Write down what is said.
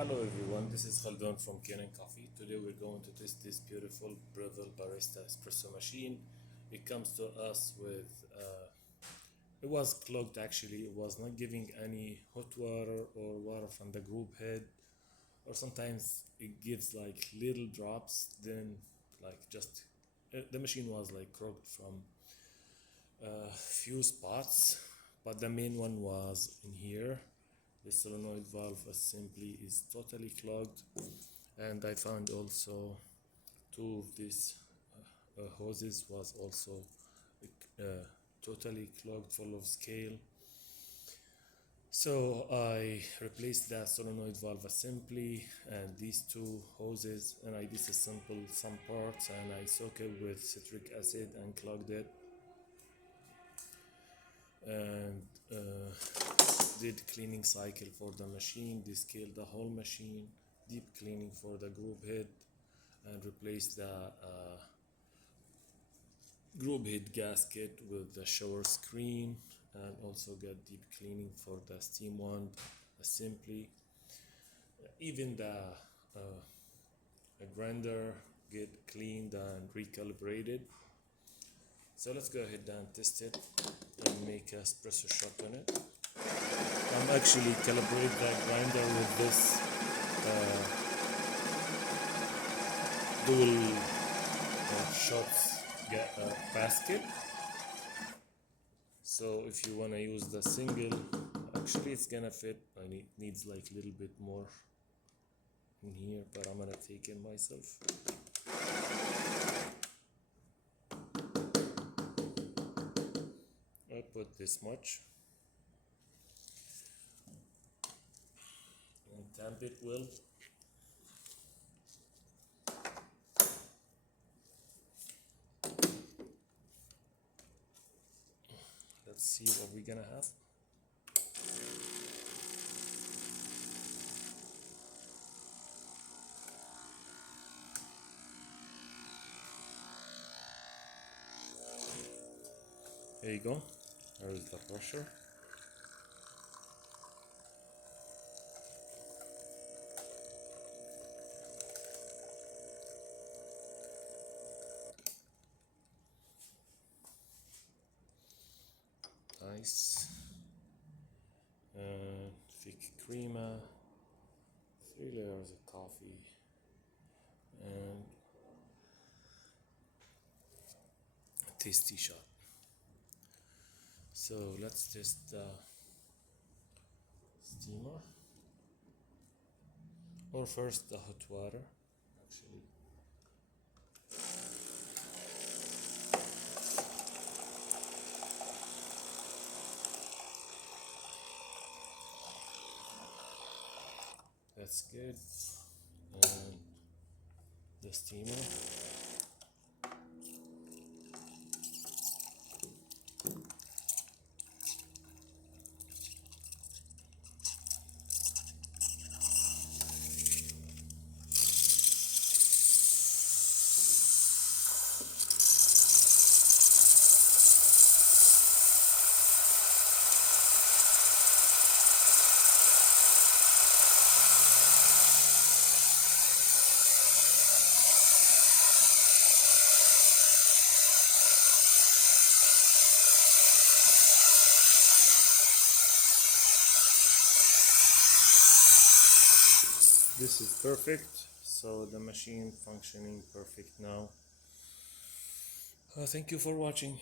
Hello everyone, this is Khaldun from Kanen Coffee. Today we're going to test this beautiful Breville Barista espresso machine. It comes to us with, it was clogged actually, it was not giving any hot water or water from the group head, or sometimes it gives like little drops, then like just, the machine was like clogged from a few spots, but the main one was in here. The solenoid valve assembly is totally clogged, and I found also two of these hoses was also uh, totally clogged, full of scale. So I replaced the solenoid valve assembly and these two hoses, and I disassembled some parts and I soaked it with citric acid and clogged it, and did cleaning cycle for the machine, descaled the whole machine, deep cleaning for the group head, and replaced the group head gasket with the shower screen, and also got deep cleaning for the steam wand assembly. Even the grinder get cleaned and recalibrated. So let's go ahead and test it and make a espresso shot on it. I'm actually calibrate the grinder with this dual shots basket. So if you want to use the single, actually it's gonna fit, and it needs like a little bit more in here, but I'm gonna take it myself. I put this much and tamp it well. Let's see what we're gonna have. There you go. There's the pressure. Nice. And thick crema, 3 layers of coffee, and a tasty shot. So let's test the steamer, or first the hot water actually. That's good. And the steamer. This is perfect, so the machine functioning perfect now. Thank you for watching.